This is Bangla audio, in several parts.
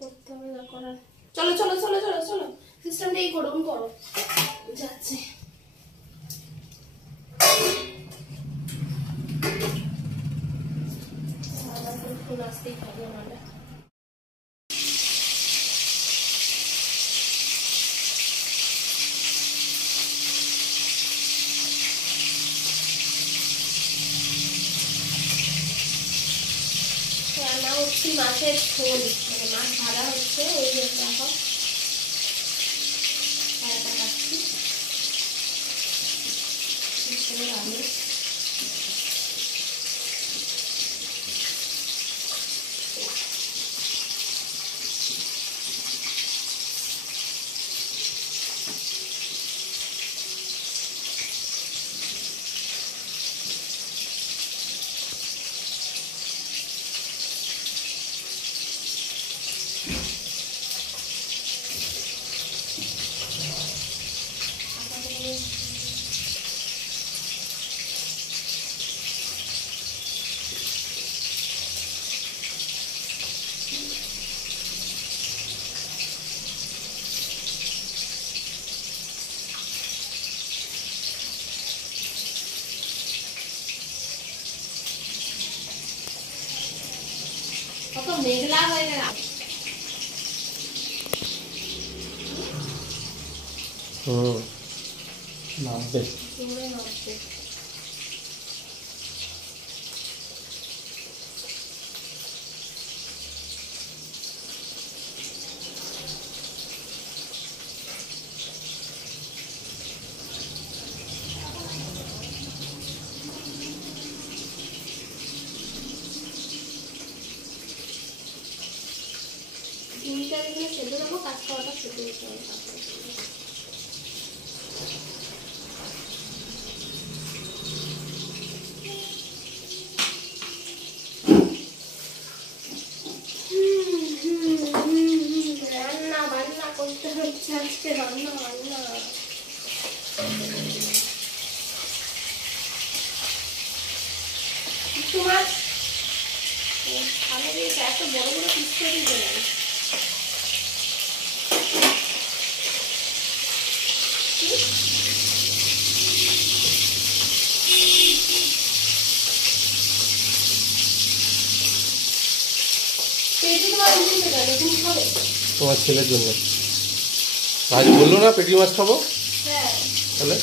করতে হবে না করার। চলো চলো চলো চলো চলো সিস্টেমটা এই করো করো যাচ্ছে। নাচতেই থাকবে আমাদের। রান্না হচ্ছে মাছের ঝোল, মানে মাছ ভাজা হচ্ছে। ওই যে দেখো রান্না কত মেঘলা হয়ে গেল। নামবে জোরে নামবে। ডিমটা এখানে সেদ্ধ দেবো, কাঁচকলাটা সেদ্ধ দিতে হবে। রান্না বান্না করতে হচ্ছে আজকে, রান্না বান্না। তোমার ভালো দিয়েছে, এত বড় বড় পিস করে দিতে লাগে। তোমার ছেলের জন্য আজ বললো না পেটি মাছ খাবো। হ্যাঁ তাহলে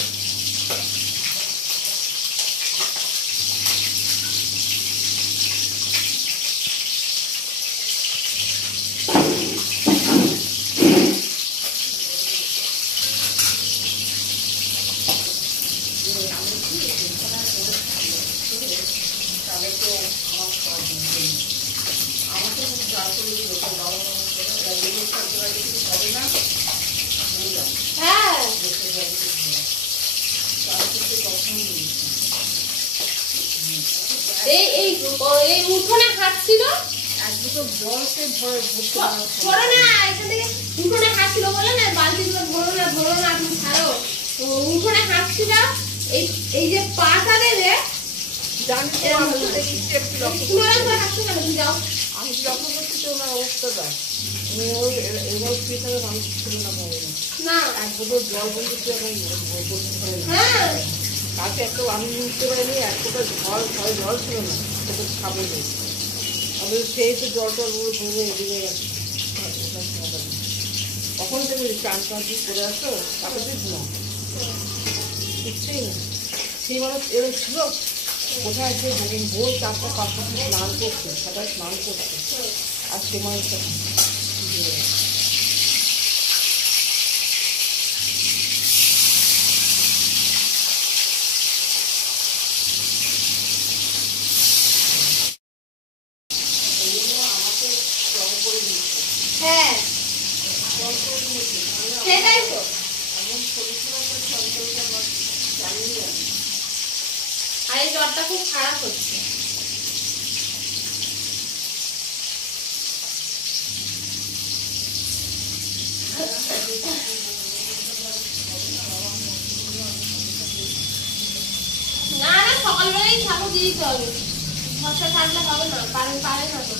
উঠোনে হাঁটছিল, উঠোনে হাঁটছিল বলে না বালতিগুলো ধরো না তুমি ছাড়ো। তো উঠোনে হাঁটছিল, এই যে পাটা দেবে যাও। আমি যখন করছি তো ওনার অবস্থাটা এবার পেছনে মানুষ ছিল না, এক বোতল জল বলতে তাকে একটা আমি নিতে পারিনি, এক বোতল জল ছিল না, সেটা খাবো তবে সেই তো জল টল ভরে এদিকে গেছে। কখন তুমি চান দিয়ে করে আসো, তাকে দিস না কিছুই না। সেই মানুষ এরকম ছিল কোথায় যে ভোর 4টা-5টা স্নান করছে, সবাই স্নান করছে, আর সে মানুষটা হ্যাঁ সেটাই তো। জ্বরটা খুব খারাপ হচ্ছে। না না, সকালবেলায় ছাগল দিয়ে দিতে হবে, ভরসা থাকলে হবে না, পারে না তো।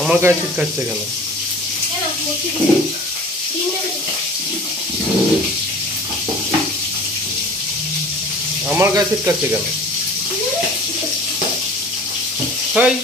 আমার গায়ে ছিটকাচ্ছে কেন? আমার গায়ে ছিটকাচ্ছে কেন? তাই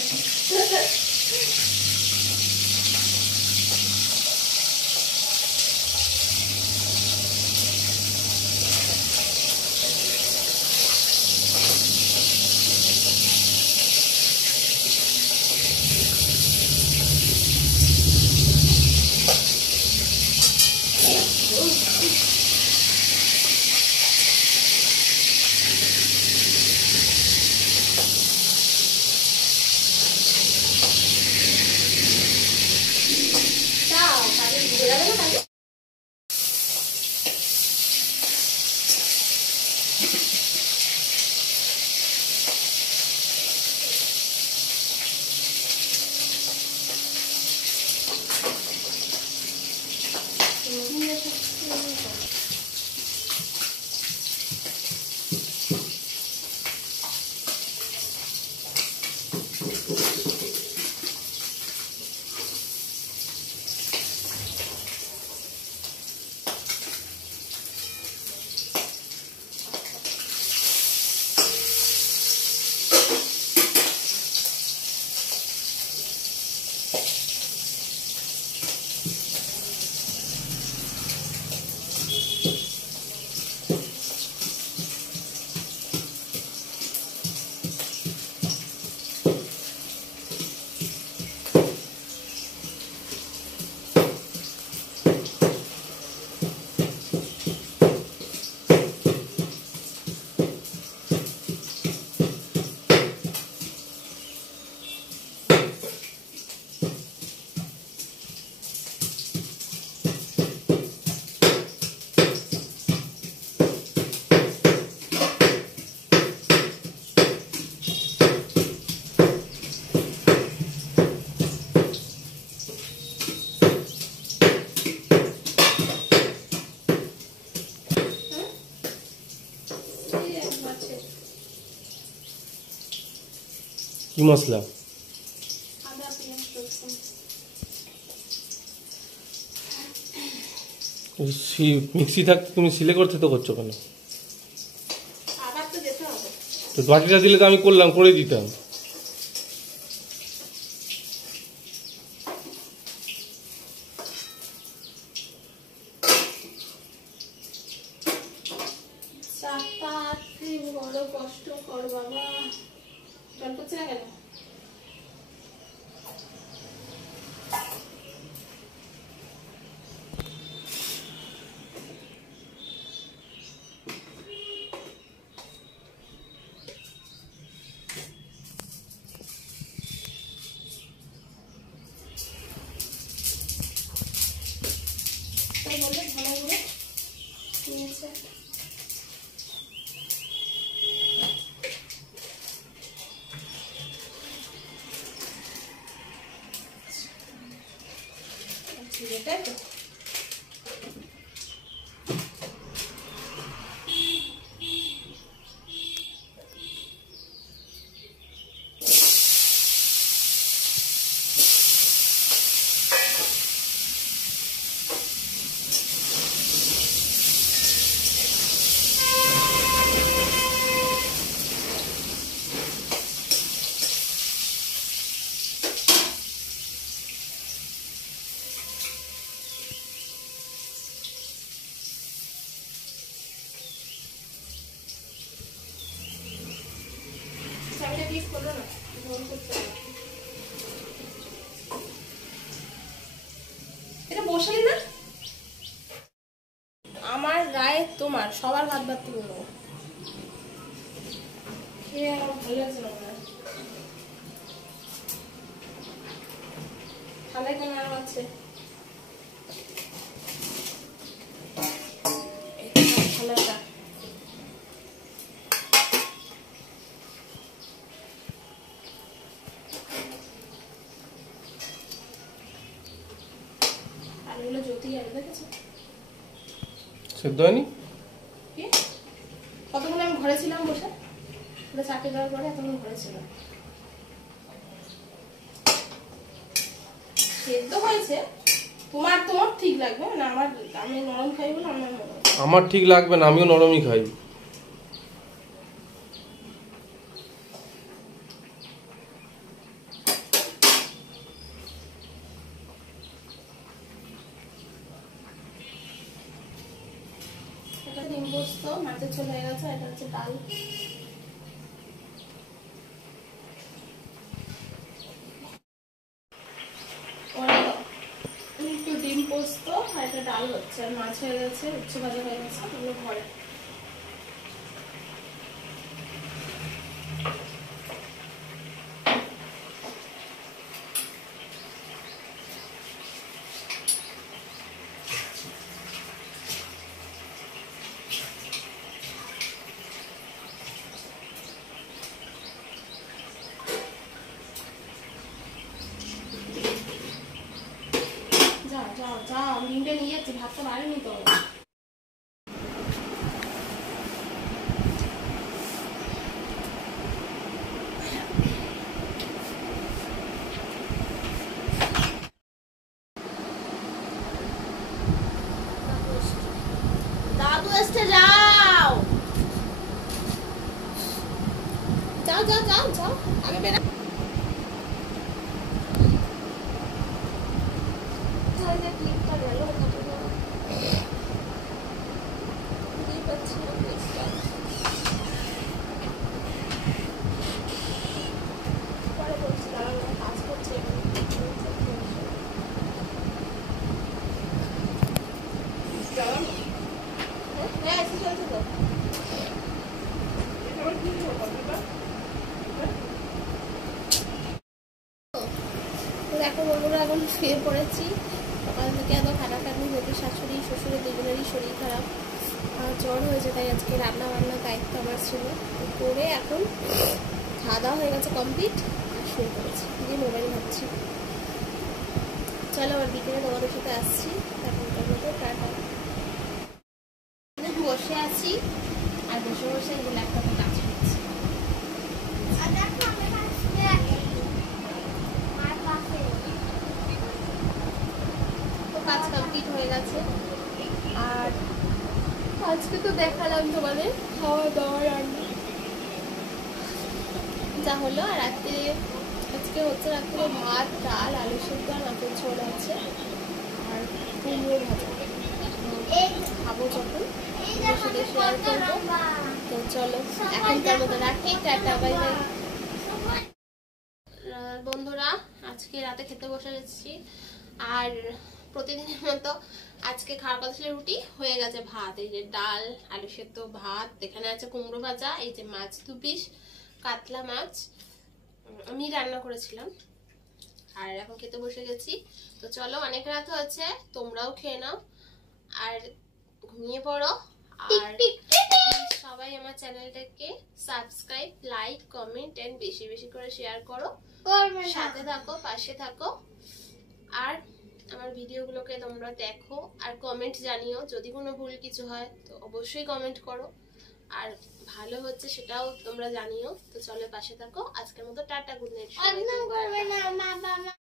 কি মশলা? মিক্সি থাকতে তুমি সিলে করতে তো করছো কেন? তো বাটিটা দিলে তো আমি করে দিতাম। বড় কষ্ট কর বাবা। জল পড়ছে না কেন? তাই বললে ভালো করে নিয়েছে। তাই তো চাবিটা ঠিক করলো না, বন্ধ করতে হবে। এটা বসালি না? আমার গায়ে তোমার সবার ভাত ভাত তুলে নেবো। খেয়ে আমার ভালো লাগছে না। থালায় কেন আরো আছে? থালাটা আলুগুলো জ্যোতি আলু দেখেছো? সেদ্ধ হয়নি? কি কতক্ষণ আমি ঘরে ছিলাম বসে, পুরো চাকরি দেওয়ার পরে এতক্ষণ ঘরে ছিলাম। সেদ্ধ হয়েছে। তোমার তোমার ঠিক লাগবে না, আমার আমি নরম খাই বলে আমার নরম। আমার ঠিক লাগবে না, আমিও নরমই খাই। এটা ডিম পোস্ত, মাছের ঝোল হয়ে গেছে, এটা হচ্ছে ডাল। একটু ডিম পোস্ত আর একটা ডাল হচ্ছে, আর মাছ হয়ে গেছে, উচ্ছে ভাজা হয়ে গেছে, এগুলো ঘরে। যাও যাও যাও, ডিমটা নিয়ে যাচ্ছি, ভাতটা বাড়িনি তো। দাদু এসে যাও যাও যাও যাও যাও, আগে বেরা। ক্লিপটা গেল পরে বলছি, দাঁড়ানো কাজ করছে। হ্যাঁ এসে চলছে তো। দেখো বন্ধুরা, এখন শুয়ে পড়েছি। সকাল থেকে এত খাটাখাটি হতো, শাশুড়ি শ্বশুরের দুজনেরই শরীর খারাপ, জ্বর হয়েছে, তাই আজকে রান্না বান্নার দায়িত্ব আমার ছিল। করে এখন খাওয়া দাওয়া হয়ে গেছে কমপ্লিট, আর শুয়ে পড়েছি, দিয়ে মোবাইল ভাবছি। চলো আবার বিকেলে তোমাদের সাথে আসছি, এখনকার মতো টাটা। বসে আছি আর বসে বসে ল্যাপটপে কাজ করছি। তো কাজ কমপ্লিট হয়ে গেছে, আর আজকে তো দেখালাম তোমাদের খাওয়া দাওয়া রান্না যা হলো। আর রাত্রে আজকে হচ্ছে রাত্রে ভাত, ডাল, আলু সেদ্ধ আর মাছের ঝোল আছে, আর কুমড়ো ভাজা। খাবো যখন তোমাদের সাথে শেয়ার করবো। তো চলো এখনকার মতো রাখি, টাটা বাই বাই। বন্ধুরা আজকে রাতে খেতে বসে গেছি, আর প্রতিদিনের মতো আজকে খাওয়ার কথা ছিল রুটি, হয়ে গেছে ভাত। এই যে ডাল, আলু সেদ্ধ, ভাত, এখানে আছে কুমড়ো ভাজা, এই যে মাছ 2 পিস, কাতলা মাছ আমি রান্না করেছিলাম, আর এখন খেতে বসে গেছি। তো চলো অনেক রাত হয়েছে, তোমরাও খেয়ে নাও আর ঘুমিয়ে পড়ো। আর সবাই আমার চ্যানেলটাকে সাবস্ক্রাইব, লাইক, কমেন্ট এন্ড বেশি বেশি করে শেয়ার করো, সাথে থাকো, পাশে থাকো। আর আমার ভিডিওগুলোকে তোমরা দেখো আর কমেন্ট জানিও, যদি কোনো ভুল কিছু হয় তো অবশ্যই কমেন্ট করো, আর ভালো হচ্ছে সেটাও তোমরা জানিও। তো চলো পাশে থাকো, আজকের মতো টাটা, গুড নাইট।